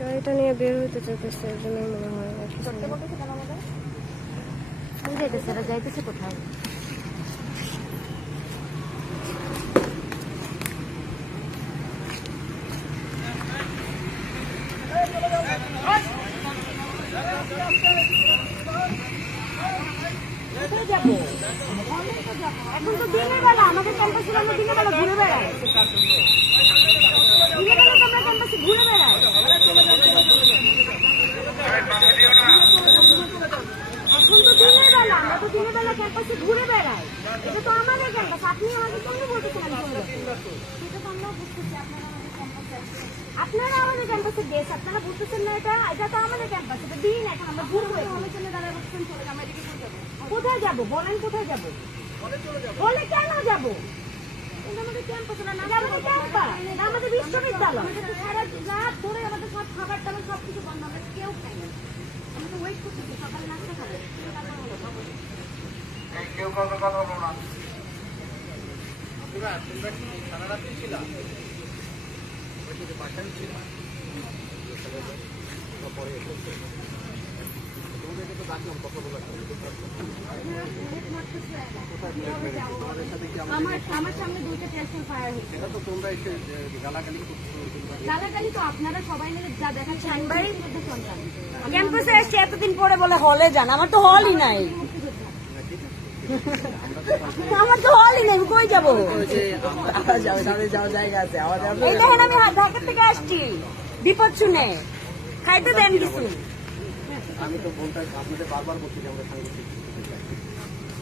গাড়িটা নিয়ে বের হইতে চাইতেছে, এর জন্যই মনে হয় যাইতেছে কোথায়। এখন তো দিনের বেলা আমাদের ক্যাম্পাসে আমরা দিনের বেলা ঘুরে বেড়াই, দিনের বেলা তো আমরা ক্যাম্পাসে ঘুরে বেড়াই। এখন তো দিনের বেলা আমরা তো দিনের বেলা ক্যাম্পাসে ঘুরে বেড়াই, এটা তো আমাদের ক্যাম্পাস। আপনি আমাকে কেন বলতেছেন? সেটা তো আমরা বুঝতেছি, আপনারা আমাদের ক্যাম্পাসে গেছে, আপনারা বুঝতেছেন না? এটা তো আমাদের ক্যাম্পাস, এটা দিন। এখন আমরা ঘুরবো, কোথায় যাবো বলেন? কোথায় যাবো বলে? কেন যাবো? আমাদের ক্যাম্পাস না, আমাদের ক্যাম্পাস, আমাদের বিশ্ববিদ্যালয়। সারা রাত ধরে আমাদের সব খাবার টাবার সবকিছু বন্ধ, আমরা কেউ খাই না। আমরা তো ওয়েট করতেছি সকালে নাস্তা খাবো। কেউ কাউকে কথা বলো না। তোমরা কি সারা রাত্রি ছিলাম? বাসায় ছিলাম পরে আমার সামনে দুইটা টেস্টার ফায়ার হয়েছে। এটা তো তোমরা এসে গালাগালি করছো। গালাগালি তো আপনারা সবাই মিলে যা দেখাচ্ছেন। ক্যাম্পাসে এসে এতদিন পরে বলে হলে যান, আমার তো হলই নাই। আমার তো হলই নেই, কই যাবো? এই দেখেন আমি ঢাকা থেকে আসছি বিপদ শুনে, খাইতে দেন কিছু। আমি তো বলতে আপনাদের বারবার বলছি যে আমরা সাংবাদিক,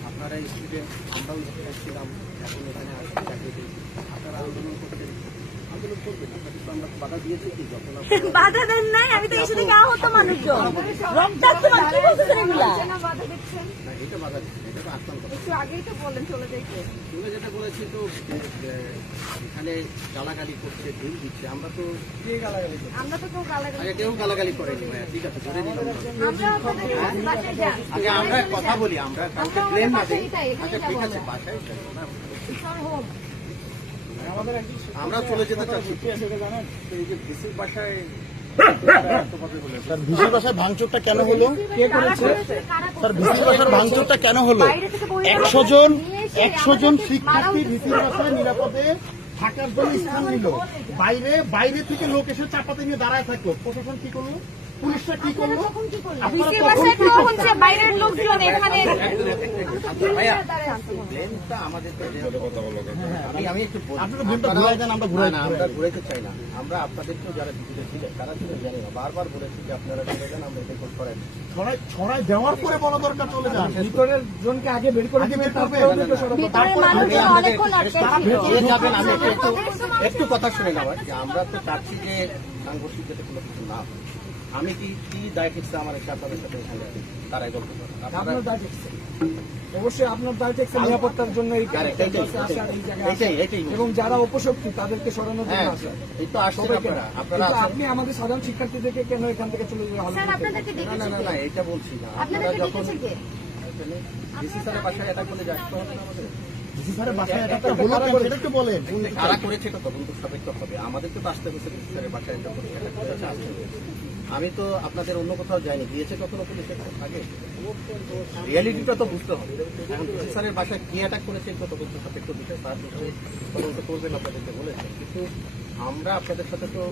আপনারা স্টুডেন্ট, আমরাও ছিলাম, এখন এখানে আসছি চাকরি পেয়েছি। আপনারা আন্দোলন করছেন, আন্দোলন করবেন, আপনাদের তো আমরা বাধা দিয়েছি কি? যখন বাধা দেন নাই, আমি তো এসে থেকে আহত মানুষজন রক্তাক্ত মানুষ, কি বলতেছেন এগুলা? এটা বাধা দিচ্ছে, এটা তো আসলাম কথা। একটু আগেই তো বললেন চলে যাইতে। তোমরা যেটা বলেছি তো এখানে গালাগালি করছে, ঢিল দিচ্ছে, আমরা তো আমরা তো কেউ গালাগালি, কেউ গালাগালি করেনি ভাইয়া, ঠিক আছে ধরে নিলাম। আমরা বাসায় যান। আগে আমরা কথা বলি, আমরা কাউকে ব্লেম না দিই। আচ্ছা ঠিক আছে, বাসায় আমরা চলে যেতে চাচ্ছি। এই যে ভিসির বাসায় ভিসির বাসায় ভাঙচুরটা কেন হলো? কে করেছে স্যার? ভিসির বাসার ভাঙচুরটা কেন হলো? 100 জন শিক্ষার্থী ভিসির বাসায় নিরাপদে থাকার জন্য স্থান নিল, বাইরে থেকে লোক এসে চাপাতে নিয়ে দাঁড়ায় থাকলো, প্রশাসন কি করলো? পুলিশরা কি করলো? বাইরের লোকজন এখানে আমি একটু আমরা ঘুরাইতে চাই না। আমরা আপনাদেরকেও যারা ভিতরে ছিলেন তারা ছিল জানি না, বারবার বলেছি যে আপনারা চলে যান, আমরা এটা করেন। ছড়াই দেওয়ার পরে বলা দরকার, চলে যান। ভিতরের জনকে আগে বের করে দিবেন, আমি একটু কথা শুনে নেওয়ার যে আমরা তো চাচ্ছি যে সাংঘর্ষিক যাতে কোনো কিছু না। আমি কি দায় ঠেকছে আমার এসে আপনাদের সাথে এখানে তারাই গল্প করেন? আপনার দায় ঠেকছে, অবশ্যই আপনার দায় ঠেকছে নিরাপত্তার জন্য এবং যারা উপশক্তি তাদেরকে সরানোর জন্য আসে। এই তো আসলে আপনারা আপনি আমাদের সাধারণ শিক্ষার্থীদেরকে কেন এখান থেকে চলে যাওয়া? না এটা বলছি না। আপনারা যখন ডিসি স্যারের বাসায় অ্যাটাক করলে যাচ্ছে কারা করেছে এটা তদন্ত সাপেক্ষ হবে, আমাদেরকে তো আসতে হচ্ছে ডিসি স্যারের বাসায় অ্যাটাক করেছে। আমি তো আপনাদের অন্য কোথাও যাইনি, দিয়েছে কখনো পুলিশের আগে? রিয়ালিটিটা তো বুঝতে হবে। এখন ডিসি স্যারের বাসায় কি অ্যাটাক করেছে এটা তদন্ত সাপেক্ষ বিষয়, তার তদন্ত করবেন আপনাদেরকে বলেছেন। কিন্তু আমরা আপনাদের সাথে তো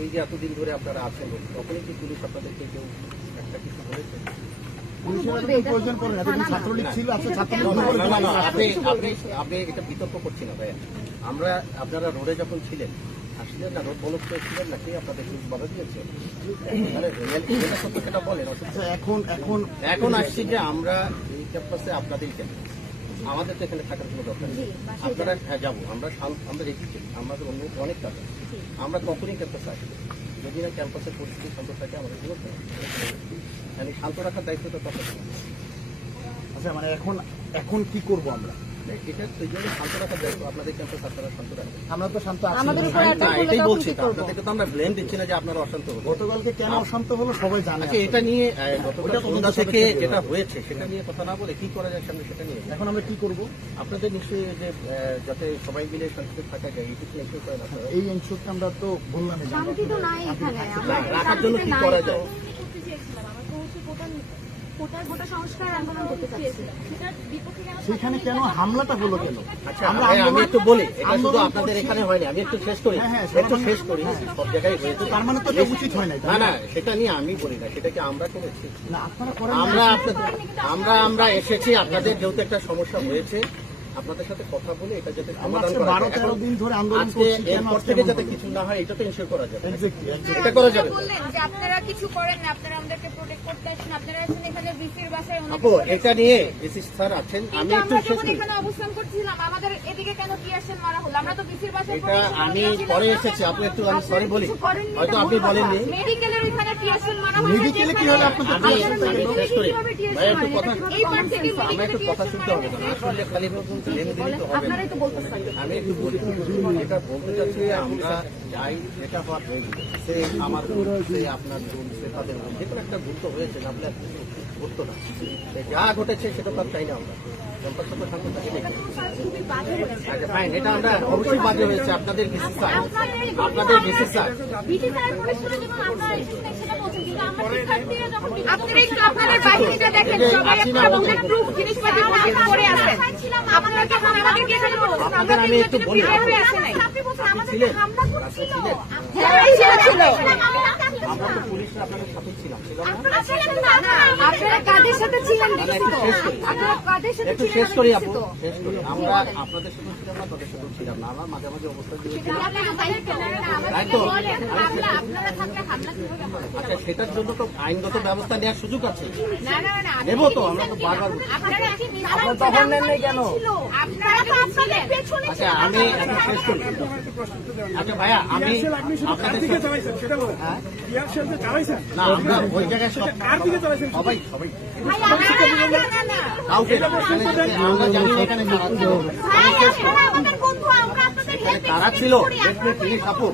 এই যে এতদিন ধরে আপনারা আছেন, তখনই কি পুলিশ আপনাদেরকে কেউ একটা কিছু বলেছে? আপনি এটা বিতর্ক করছি না ভাইয়া। আমরা আপনারা রোডে যখন ছিলেন, আসলেন না, রোড বলক ছিলেন না, কে আপনাদের বাধা দিয়েছে? সেটা বলেন। এখন আসছি যে আমরা এই ক্যাম্পাসে আপনাদের ক্যাম্পাস, আমাদের তো এখানে থাকার কোনো দরকার নেই। আপনারা যাবো, আমরা রেখেছি, আমাদের অন্য অনেক কাজ আছে। আমরা তখনই ক্যাম্পাসে আসবো যদি না ক্যাম্পাসের পরিস্থিতি শান্ত থাকে। আমাদের কোনো শান্ত রাখার দায়িত্বটা তখন। আচ্ছা, মানে এখন কি করবো আমরা? এটা সেই জন্য শান্ত রাখার দায়িত্ব আপনাদের ক্যাম্পাস, আপনারা শান্ত রাখবেন। আমরা তো শান্ত আছি। আমাদের উপর অ্যাটাক করলে এটাই তখন বলছি, কি করবো? আপনাদেরকে তো আমরা ব্লেম দিচ্ছি না যে আপনারা অশান্ত হবো। গতকালকে কেন অশান্ত হলো সবাই জানে। আচ্ছা, এটা নিয়ে গতকাল ওটা সন্ধ্যা তদন্ত থেকে সাপেক্ষে যেটা হয়েছে সেটা নিয়ে কথা না বলে কি করা যায় সামনে সেটা নিয়ে এখন আমরা কি করব? আপনাদের নিশ্চয়ই যে যাতে সবাই মিলে শান্তিতে থাকা যায় এইটুকু নিশ্চয়ই করেন আপনারা। এই এনশোরটা আমরা তো বললাম এই যে শান্তি তো নাই এখানে, আমরা রাখার জন্য কি করা যায়? করতে চেয়েছিলাম, আমরা তো হচ্ছে কোটা সংস্কার আন্দোলন করতে চাচ্ছি, সেটার বিপক্ষে কেন সেখানে কেন হামলাটা হলো কেন? আচ্ছা, আমরা আমি আন্দোলন- একটু বলি, এটা শুধু আন্দোলন আপনাদের করছি। এখানে হয়নি, আমি একটু শেষ করি, হ্যাঁ, একটু শেষ করি, সব জায়গায় হয়েছে। তার মানে তো এটা উচিত হয় নাই, তাই না না? না, সেটা নিয়ে আমি বলি না, সেটা কি আমরা করেছি? না, আপনারা করেন আমরা না। আমরা এসেছি আপনাদের যেহেতু একটা সমস্যা হয়েছে আপনাদের সাথে কথা বলে এটা যাতে আমরা সমাধান আজকে করা 12-13 যায়। দিন ধরে আন্দোলন আজকে করছি, কেন এরপর আজকে থেকে এমন যাতে হলো? কিছু না হয় এটা তো ইনশিওর করা যাবে। Exactly, exactly. এটা করা যাবে। বললেন যে আপনারা কিছু করেন না, আপনারা আমাদেরকে প্রোটেক্ট করতে আসেন, আপনারা আছেন এখানে বিসির বাসায় অনেক আপু, এটা নিয়ে ডিসি স্যার আছেন, আমি কিন্তু একটু আমরা শেষ যখন করি। এখানে অবস্থান করছিলাম আমাদের এদিকে কেন কি আসেন মারা হলো? আমরা তো বিসির বাসায় এটা আমি পরে এসেছি, আপনি একটু আমি সরি বলি, হয়তো আপনি বলেননি। মেডিকেলের ওইখানে কি আসেন মারা হলো? মেডিকেলে কি হলে আপনাদের আমি শেষ করি ভাই, একটু কথা এই পার্ট থেকে আমরা একটু কথা শুনতে হবে না, আসলে খালি লেন দিলে তো হবে না। আপনারাই তো বলতেছেন। আমি একটু বলি, এটা বলতে চাচ্ছি, আমরা যাই যেটা হওয়ার হয়ে গেছে, সে আমার ভুল, সে আপনার ভুল, সে তাদের ভুল, যে কোনো একটা ভুল তো হয়েছে, না হলে আর কিছু ঘটতো না। যা ঘটেছে সেটা তো আর চাই না আমরা, ক্যাম্পাস তো শান্ত থাকে দেখি। আচ্ছা ফাইন, এটা আমরা অবশ্যই বাজে হয়েছে, আপনাদের ডিসি স্যার, আপনাদের ডিসি স্যার। বিটি স্যারের পরিস্থিতি যেমন আমরা সেটা বলছেন, কিন্তু আমরা শিক্ষার্থীরা যখন আপনারা একটু আপনাদের বাহিনীটা দেখেন, সবাই আপনাদের প্রুফ জিনিসপাতি পকেট করে আছেন। আপনারা কি আমাদেরকে এখানে বলছেন আমরা আপনাদের আমি একটু বলি, প্রিপেয়ার হয়ে আছেন নাকি? আপনি বলছেন আমাদেরকে ছিলেন? হামলা করছিল। হ্যাঁ, ছিল। আমরা তো পুলিশরা আপনাদের সাথে ছিলাম, ছিলাম না? আপনারা কাদের সাথে ছিলেন না, দেখছি তো? একটু শেষ করি। আপনারা কাদের সাথে একটু ছিলেন শেষ আমি করি দেখছি আপু, তো? শেষ করি। আমরা আপনাদের সাথে ছিলাম না, তাদের সাথেও ছিলাম না, আমরা মাঝে মাঝে অবস্থা দিয়ে তাই তো। আপনারা থাকলে হামলা কিভাবে হবে? আচ্ছা, সেটার জন্য তো আইনগত ব্যবস্থা নেওয়ার সুযোগ আছে, না না না নেব তো, আমরা তো বারবার বলছি। আপনারা কি আপনারা তখন নেন নাই কেন? আপনারা তো আপনাদের পেছনে আচ্ছা, আমি একটু শেষ করি। আচ্ছা ভাইয়া, আমি আপনাদের দিকে সাথে- চালাইছেন সেটা বলেন। ইয়ার শেল যে চালাইছেন না, আমরা ওই জায়গায় কার দিকে চালাইছেন? সবাই সবাই ভাই আপনারা না কাউকে না। আমরা জানি না এখানে কারা ছিল। ভাই আপনারা আমাদের বন্ধু, আমরা আপনাদের এখানে কারা ছিল, প্লিজ আপু,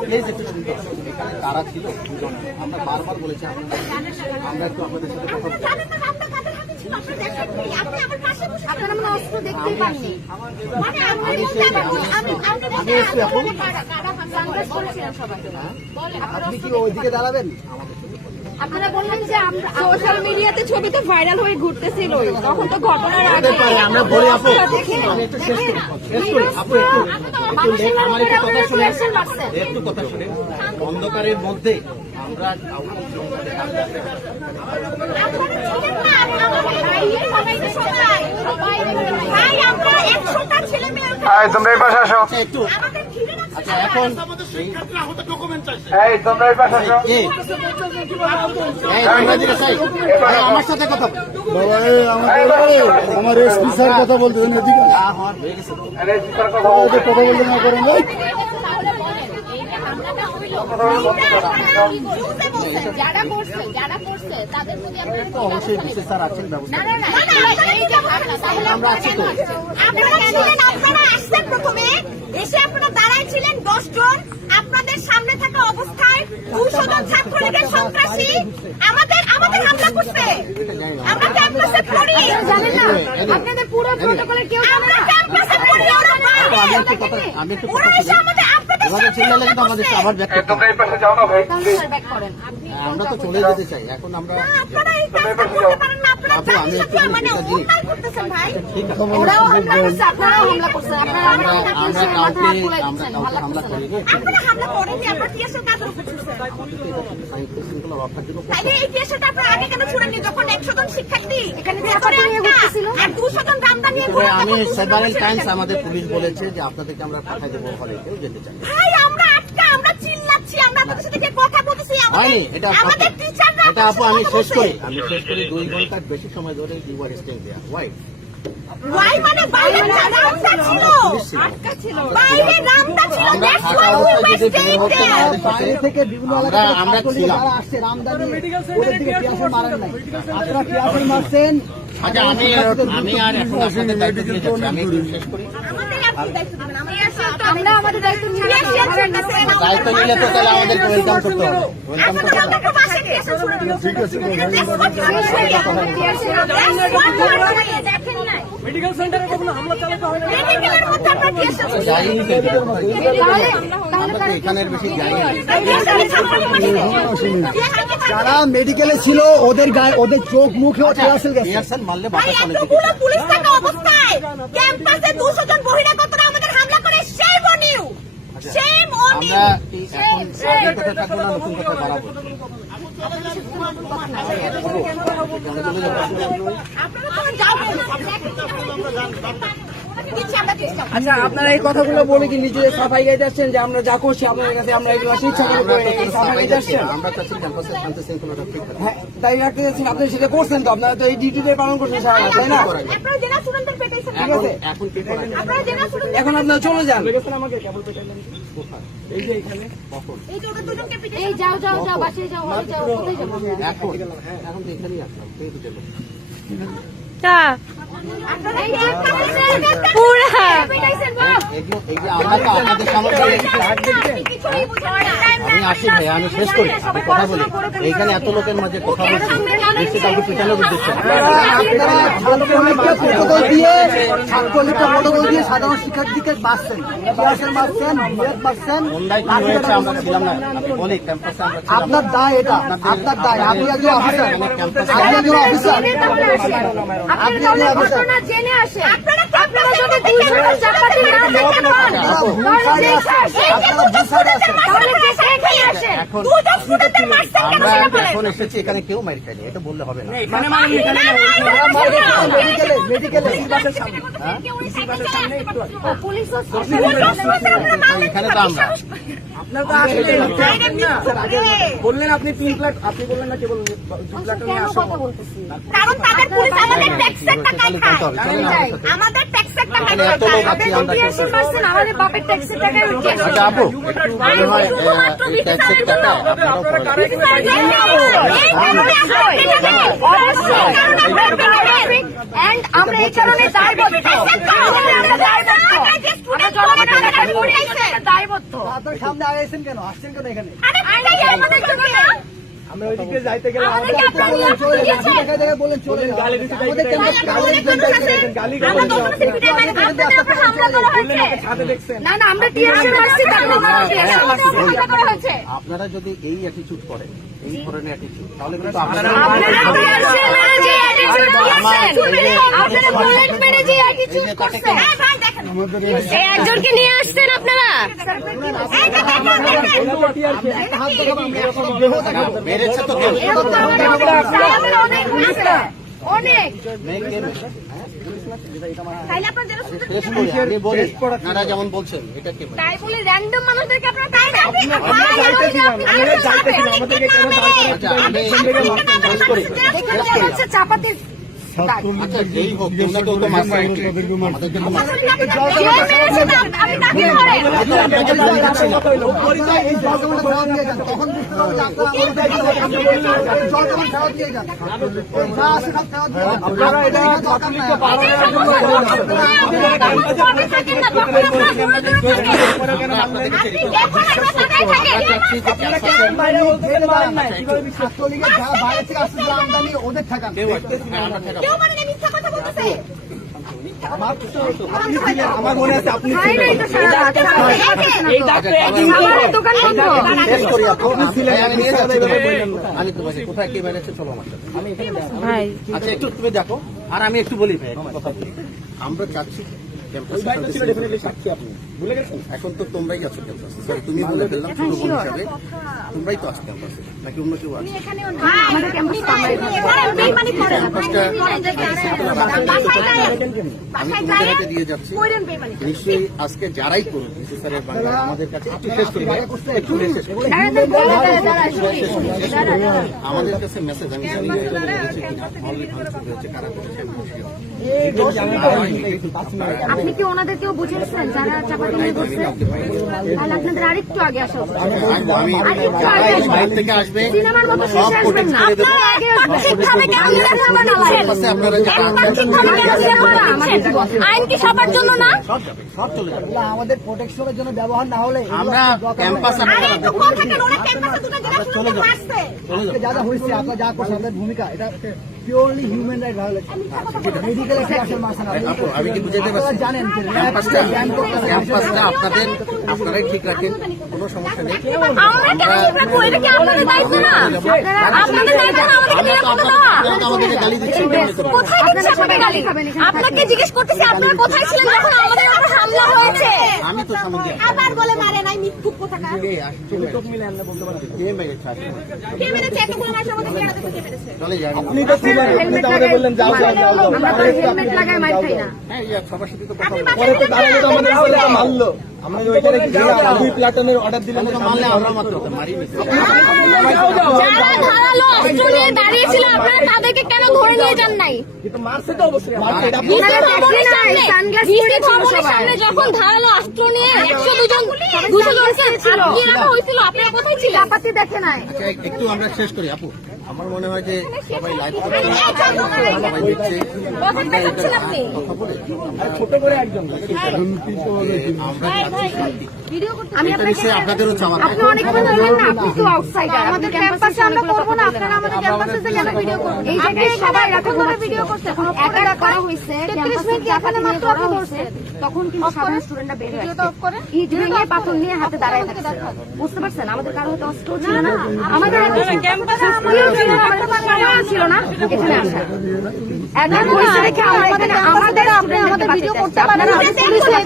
প্লিজ একটু শুনতে হবে। এখানে কারা ছিল দুজন, আমরা বারবার বলেছি আমরা একটু আপনাদের সাথে কথা বলছি। জানেন না আমরা কাদের হাতে ছিল, আপনি দেখেন কি? আপনি আমার পাশে বসে আপনারা মানে অস্ত্র দেখতেই পাননি। মানে আমি বলতে আমি এসছি আপু। সানগ্লাস করেছিলাম সবাই। আপনি কি ওইদিকে দাঁড়াবেন? আপনারা বললেন যে আমরা সোশ্যাল মিডিয়াতে ছবি তো ভাইরাল হয়ে ঘুরতেছিল, তখন তো ঘটনার আগে আমরা বলি আপু, দেখেন, আমি একটু শেষ করি, দেখেন, শেষ করি আপু, একটু আমার একটু কথা শুনে, রিয়াকশন লাগছে। একটু কথা শুনে। অন্ধকারের মধ্যে আমরা কাউকে জঙ্গলে হাত দিতে পারি না। তোমরা এই পাশে আসো। আচ্ছা, একটু আচ্ছা, এখন এই- এই তোমরা এই পাশে আসো। এই, তোমরা এদিকে চাই। আমার সাথে কথা বল। আমার এসপি স্যার কথা বলতেছেন এদিকে যা হওয়ার হয়ে গেছে তো। আরে চিৎকার কথা বলো। কথা বলতে না করেন ভাই। যারা করছে তাদের প্রতি আপনারা তো অবশ্যই ডিসি স্যার আছেন, ব্যবস্থা না না না এই যে ভাবনা তাহলে আমরা আছি তো। আপনারা আসছেন প্রথমে, এসে আপনারা দাঁড়ায় ছিলেন 10 জন, আপনাদের সামনে থাকা অবস্থায় 200 জন ছাত্রলীগের সন্ত্রাসী আমাদের হামলা করছে। আমরা ক্যাম্পাসে পড়ি, জানেন না আপনাদের পুরো প্রটোকলে কেউ আমরা ক্যাম্পাসে পড়ি, ওরা আমি একটু কথা আমি একটু ওরা কথা এসে আমাদের আপনাদের এভাবে চিল্লালে কিন্তু আমাদের আবার ব্যাক এই তোমরা এই পাশে যাও না ভাই প্লিজ। ব্যাক করেন। আমরা তো চলে যেতে চাই, এখন আমরা আপনারা এই কাজটা করতে পারেন না, আপনারা আপু, আমি জানেন একটু না মানে এটা দিই। অন্যায় করতেছেন ভাই। ঠিক আছে। ওরাও হামলা করছে, আপনারাও হামলা করছেন, আপনারা আমরা হামলা আমরা করছেন, মাথা কাউকে হাত বুলাই আমরা দিচ্ছেন, কাউকে ভালো হামলা লাগতেছে করিনি। না। আপনারা হামলা করেননি, আপনারা টিএসএর কাজ করতেছেন। সাহিত্য শৃঙ্খলা রক্ষার জন্য তাইলে এই টিএসএরটা আপনারা আগে কেন ছুড়েননি যখন 100 জন শিক্ষার্থী এখানে ভেতরে আসছিল আর 200 জন রামদা নিয়ে তবে আমি সেভারাল টাইমস আমাদের পুলিশ বলেছে যে আপনাদেরকে আমরা পাঠাই দেবো, হলে কেউ যেতে চাই না। ভাই আমরা আমরা চিল্লাচ্ছি, আমরা আপনাদের সাথে যে কথা বলতেছি হয়নি, এটা আমাদের টিচাররা এটা আপু আমি শেষ করি, 2 ঘন্টার বেশি সময় ধরে you are staying there why why মানে বাইরে রামদা ছিল, পুলিশ ছিল। আটকা ছিল, বাইরে রামদা ছিল, আমরা that's থাকা why we অবস্থায় were যদি বের staying হতেন there. আমাদের সাথে, থেকে বিভিন্ন আমরা ছিলাম। মেডিকেল সেন্টারে টিয়ার মারেন নাই। আপনারা টিয়ার মারছেন, আচ্ছা আমি আর এখন আপনাদের দায়িত্ব দিয়ে যাচ্ছি, আমি একটু শেষ করি। আমরা আমাদের দায়িত্ব নিয়ে দায়িত্ব নিলে তো তাহলে আমাদেরকে ওয়েলকাম করতে হবে, ওয়েলকাম করতে হবে। মেডিকেল সেন্টারে কখনো হামলা চালাতে হয় না। যাইনি তো আমরা তো এখানের বেশি যাইনি। যারা মেডিকেলে ছিল ওদের গায়ে ওদের চোখ মুখে টিয়ারশেল গেছে। রিয়াকশন মারলে বাতাস অনেক কিছু। এতগুলো পুলিশ থাকা অবস্থায় ক্যাম্পাসে 200 জন বহিরাগতরা আমাদের হামলা করে shame on you! Shame on you! আমরা কি এখন আগের কথা থাকবো না নতুন কথা বাড়াবো? আপনারা তো যাবেন না। দিচ্ছি আমরা দিচ্ছি। আচ্ছা আপনারা এই কথাগুলো বলে কি নিজেদের সাফাই গাইতে আসছেন যে আমরা যা করছি আপনাদের কাছে আমরা এগুলো ইচ্ছা করে করে রাখি, সাফাই গাইতে আসছেন? আমরা চাচ্ছি ক্যাম্পাসের শান্তি শৃঙ্খলাটা ঠিক থাকে। হ্যাঁ তাই রাখতে যাচ্ছেন, আপনি সেটা করছেন তো, আপনারা তো এই ডিউটিতে পালন করছেন সারা রাত, তাই না? আপনারা জেলা স্টুডেন্টের পেটেছেন। ঠিক আছে, এখন কি করা যায়? আপনারা জেলা স্টুডেন্ট এখন আপনারা চলে যান। কোথায়? এই যে এখানে কখন? এই যে ওদের দুজনকে পিটিয়ে এই যাও যাও যাও বাসায় যাও ওই যাও কোথায় যাবো আমরা? এখন তো এখানেই আসলাম, কিন্তু যাবো। আপনারা এই পুরা পিটাইছেন বাহ। এগুলো এই যে আমরা তো আপনাদের সামনে কিছুই বুঝেন না। আমি আসি ভাই, আমি শেষ করি, আমি কথা বলি। এইখানে এত লোকের মাঝে কথা বলছি, বেশি কাউকে পিটানোর উদ্দেশ্য না। আপনারা ছাত্রলীগকে প্রটোকল দিয়ে প্রটোকল দিয়ে সাধারণ শিক্ষার্থীকে বাঁচছেন, টিয়ারশেল বাঁচছেন, বুলেট বাঁচছেন। সন্ধ্যায় কি হয়েছে আমরা ছিলাম না, আমি বলি ক্যাম্পাসে আমরা ছিলাম না। আপনার দায় এটা, আপনার দায়। আপনি একজন অফিসার, আপনি একজন অফিসার, আপনি একজন অফিসার। ঘটনা জেনে আসে আপনারা যদি 200 টা চাপাতি না দেখতে পান আপনারা ভুল সাইডে আছেন। তাহলে দেশে এখানে আসেন। এখন দুজন স্টুডেন্টের মারছেন কেন আমরা সেটা বলেন। এখন এসেছি, এখানে কেউ মারি খায়নি, এটা বললে হবে না। মেডিকেলে মেডিকেলে পুলিশও এখানে তো আমরা আপনার তো আসলে বললেন আপনি 3 প্লাট, আপনি বললেন না কে বললেন 2 প্লাট নিয়ে কেন আসো। কথা বলতেছি কারণ তাদের পুলিশ আমাদের ট্যাক্সের টাকায় জানতে হবে, খায়। চলেন আমার সাথে। আমাদের ট্যাক্সের টাকায় এখানে এত লোক আছি, আমরা কেউ টিয়ারশেল মারছেন আমাদের বাপের ট্যাক্সের টাকায় উঠে আচ্ছা আপু, একটু মনে হয় এই ট্যাক্সের টাকা আপনারাও খরচ এন্ড আমরা এই কারণে দায়বদ্ধ দায়বদ্ধ আপনার সামনে আগাইছেন কেন, আসছেন কেন এখানে? আমরা ওইদিকে যাইতে গেলে চলে যান, আপনি দেখা দেখা বলেন চলে যান। আমাদের ক্যাম্পাস ছাদে দেখছেন। না না আমরা টিয়ারশেল মারছি তারপর আমরা টিয়ারশেল মারছি হামলা করা হয়েছে আপনারা যদি এই অ্যাটিটিউড করেন, এই ধরনের অ্যাটিটিউড, তাহলে কিন্তু আপনারা আপনারা বুলেট মেরে যে অ্যাটিটিউড করছেন এই একজনকে নিয়ে আসছেন আপনারা মেরেছে তো কেউ? অনেক শেষ করি, আমি বলি আপনারা যেমন বলছেন এটা কে তাই বলে র্যান্ডম মানুষদেরকে আপনারা তাই না আমাদেরকে কেন দাঁড় করানো আচ্ছা আমি শেষ করি, চাপাতির আচ্ছা যেই হোক তোমরা তো মারছে, আমাদেরকে তো মারছে। এই জলজমা ফেরত দিয়ে যান, তখন বুঝতে পারবেন যে আপনারা আমাদের জলজমা ফেরত দিয়ে যান। যা আছে সব ফেরত দিয়ে যান। আপনারা এটা দরকার নাই। ছাত্রলীগের যারা বাইরে থেকে আসছে যারা আমদানি ওদের ঠেকান। কেউ আছে? হ্যাঁ, আমরা ঠেকাবো। কেউ মানে মিথ্যা কথা বলতেছে আমার মনে আছে আপনি দোকান বন্ধ শেষ করি আপু, আমি নিয়ে যাচ্ছি তোমাকে। আমি তোমাকে কোথায় কে মেরেছে চলো আমার সাথে। ভাই আচ্ছা একটু তুমি দেখো, আর আমি একটু বলি ভাই, একটা কথা বলি। আমরা চাচ্ছি ক্যাম্পাসে শান্তি শৃঙ্খলা। ভুলে গেছেন। এখন তো তোমরাই আছো ক্যাম্পাসে, সরি তুমি বলে ফেললাম ছোট বোন হিসাবে, তোমরাই তো আছো ক্যাম্পাসে, নাকি অন্য কেউ আছে? আমাদের ক্যাম্পাস আমি তোমাদের হাতে দিয়ে যাচ্ছি, নিশ্চয়ই আজকে যারাই করুন স্যারের বাংলা আমাদের কাছে একটু শেষ করি ভাই, একটু শেষ করি। আমাদের কাছে মেসেজ আমি জানি না এটা হয়েছে কিনা, অলরেডি ভাঙচুর হয়েছে, কারা করেছে আমি বুঝি না। আপনি কি ওনাদেরকেও বুঝিয়েছেন যারা চাপাতি তাহলে আপনাদের আরেকটু আগে আসা উচিত। আমি বাইরে থেকে আসবে সিনেমার মতো সব শেষে আসবেন প্রোটেক্ট না। করে দেবো। আপনারা আগে ঠিকভাবে কেন দিলেন না বানালেন? ক্যাম্পাসে আপনারা যেটা আনছেন ঠিকভাবে কেন দিলেন না? আমাদের কি বলছেন? আইন কি সবার জন্য না? সব যাবে, সব চলে যাবে। এগুলো আমাদের প্রোটেকশনের জন্য ব্যবহার না হলে এগুলো আমরা ক্যাম্পাস আরে আপনারা একটু কথা কেন? ওরা ক্যাম্পাসে দুটো জেলা চলে যাবো, আসছে। চলে যাবো। যা যা হয়েছে আপনার যা করছেন আপনাদের ভূমিকা এটা purely human right violation medical expression মারছেন আপু, আমি কি বুঝাতে পারছি? আপনারা জানেন যে ক্যাম্পাসটা আপনারাই ঠিক রাখেন, কোনো সমস্যা নেই। আমরা কেন আমরা করি? এটা কি আপনাদের দায়িত্ব না? আপনাদের দায়িত্ব না আমাদেরকে নিরাপত্তা দেওয়া? আপনারা তো আমাদেরকে গালি দিচ্ছেন কেমনে করে? কোথায় দিচ্ছে আপনাকে গালি? আপনাকে জিজ্ঞেস করতেছি আপনারা কোথায় ছিলেন যখন আমাদের উপর হামলা হয়েছে? আমি তো সামনে দিয়ে আবার বলে মারে নাই মিথ্যুক কোথাকার। কে মেরেছে আসলে? কে মেরেছে? এতগুলো মানুষ আমাদের বেড়াতে কে মেরেছে? চলে যান। আপনি তো ছিলেন, আপনি তো আমাদের বললেন যাও যাও যাও যাও। আমরা তো হেলমেট লাগায় মার খাই না। হ্যাঁ, ইয়া, সবার সাথে তো কথা আপনি বলবো। পরে তো তারা তো আমাদের বলে তো মারলো। আমরা ওইখানে কি ছিলাম? 2 প্লাটনের অর্ডার দিলেন তো মারলে আমরা মাত্র তো মারিনি। যারা ধারালো অস্ত্র নিয়ে দাঁড়িয়েছিল আপনারা তাদেরকে কেন ধরে নিয়ে যান নাই? কিন্তু মারছে তো অবশ্যই। মারছে এটা আপনি বিসি ভবনের সামনে যখন ধারালো অস্ত্র নিয়ে 102 জন 200 জনকে আটকে রাখা হয়েছিল আপনারা কোথায় ছিলেন? চাপাতি দেখে নাই। আচ্ছা, একটু আমরা শেষ করি আপু। আমার মনে হয় যে সবাই লাইভ করছে, সবাই দেখছে। কথা পেছাচ্ছেন আপনি। কথা বলে ছোট করে একজন। আমরা চাচ্ছি শান্তি। আমি এটা নিশ্চয়ই আপনাদেরও চাওয়া। আপনি অনেক কথা বললেন না, আপনি তো আউটসাইডার। আমাদের ক্যাম্পাসে আমরা করব না, আপনারা আমাদের ক্যাম্পাসে কেন ভিডিও করবেন? এই জায়গায় সবাই রাতে ঘুরে ভিডিও করতে এখন একা করা হইছে, ক্যাম্পাসে এখানে মাত্র ধরা হইছে। তখন কিন্তু সাধারণ স্টুডেন্টরা বের হয়ে আসছে। ইট ভেঙে পাথর নিয়ে হাতে দাঁড়ায় থাকছে। বুঝতে পারছেন? আমাদের কারো হয়তো অস্ত্র ছিল না, আমাদের ক্যাম্পাসে ছিল না এখানে আসা। এখন হইছে রেখে আমরা এখানে আমাদের ভিডিও করতে পারেন না।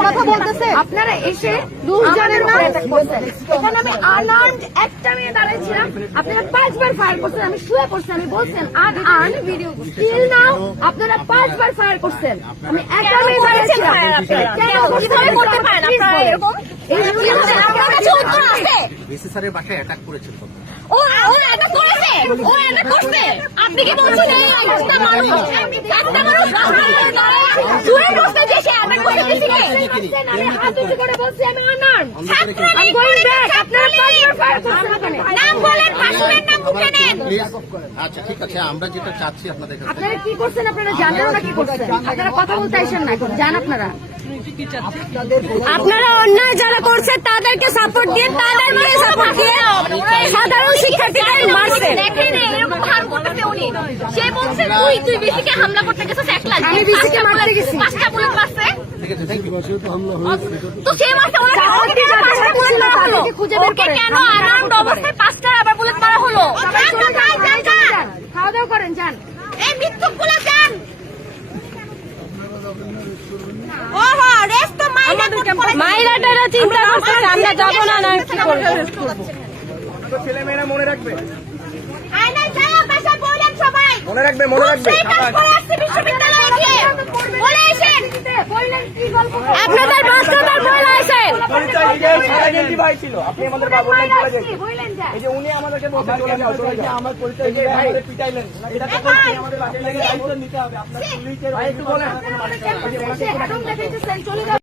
কথা বলতেছে আপনারা এসে দুজনের নাম অ্যাটাক করছেন। এখানে আমি আনআর্মড একটা মেয়ে দাঁড়াইছিলাম, আপনারা 5 বার ফায়ার করছেন, আমি শুয়ে পড়ছি, আমি বলছেন আনআর্মড ভিডিও স্টিল নাও আপনারা 5 বার ফায়ার করছেন। আমি একটা মেয়ে দাঁড়াইছিলাম, কেন কিভাবে করতে পারেন আপনারা এরকম? এই আপনার কাছে উত্তর আছে? ভিসি স্যারের বাসায় অ্যাটাক করেছিল। ও এটা করেছে, ও এটা করছে। আপনি কি বলছেন এই অবস্থা মানুষ একটা মানুষ দূরে বসে যে সে অ্যাটাক করে দিয়েছে? আমি হাত উঁচু করে বলছি আমি আনআর্মড। আমি গোইং ব্যাক। আপনারা পাঁচবার ফায়ার করছেন ওখানে। নাম বলেন, পাঁচবার নাম মুখে নেন। আচ্ছা, ঠিক আছে, আমরা যেটা চাচ্ছি আপনাদের কাছে, আপনারা কি করছেন? আপনারা জানেন না কি করছেন? আপনারা কথা বলতে আইসেন না, এখন জান আপনারা। আপনারা অন্যায় যারা করছে তাদেরকে সাপোর্ট দিয়ে, তাদের মানে সাপোর্ট দিয়ে সাধারণ শিক্ষার্থীদের মারছে। দেখেন এরকম হাল করতেছে উনি। সে বলছে তুই বিসিকে হামলা করতে গেছিস একলা। আমি বিসিকে মারতে গেছি। পাঁচটা বুলেট মারছে। ঠিক আছে, থ্যাংক ইউ। তো সে মারছে ওনাকে পাঁচটা বুলেট মারা হলো। ওকে কেন আনআর্মড অবস্থায় পাঁচটা আবার বুলেট মারা হলো? খাওয়া দাওয়া করেন, যান। এই মৃত্যুগুলো যান। ওহো রেস্ট তো মাইরাটারা চিন্তা করতেছে আমরা যাব না না কি করব? তো ছেলে মেয়েরা মনে রাখবে। আয়না যায় বাসা বলেন সবাই। মনে রাখবে, মনে রাখবে। বিশ্ববিদ্যালয়ে গিয়ে বলে এসেন। বললেন কি গল্প? আপনাদের বাস্তবতা বলে এসেন। পরিচয় দিয়ে আইডেন্টিফাই ছিল। আপনি আমাদের বাবু বলে গেছেন। বললেন যা। এই যে উনি আমাদেরকে বলছেন চলে যাও, চলে যাও। আমার পরিচয় দিয়ে আমাদের পিটাইলেন। এটা তো বলছি আমাদের বাসায় লাগে দায়িত্ব নিতে হবে। আপনার পুলিশের ভাই একটু বলেন। ক্যাম্পাসে এসে হারুন দেখাইতেছেন, চলে যান।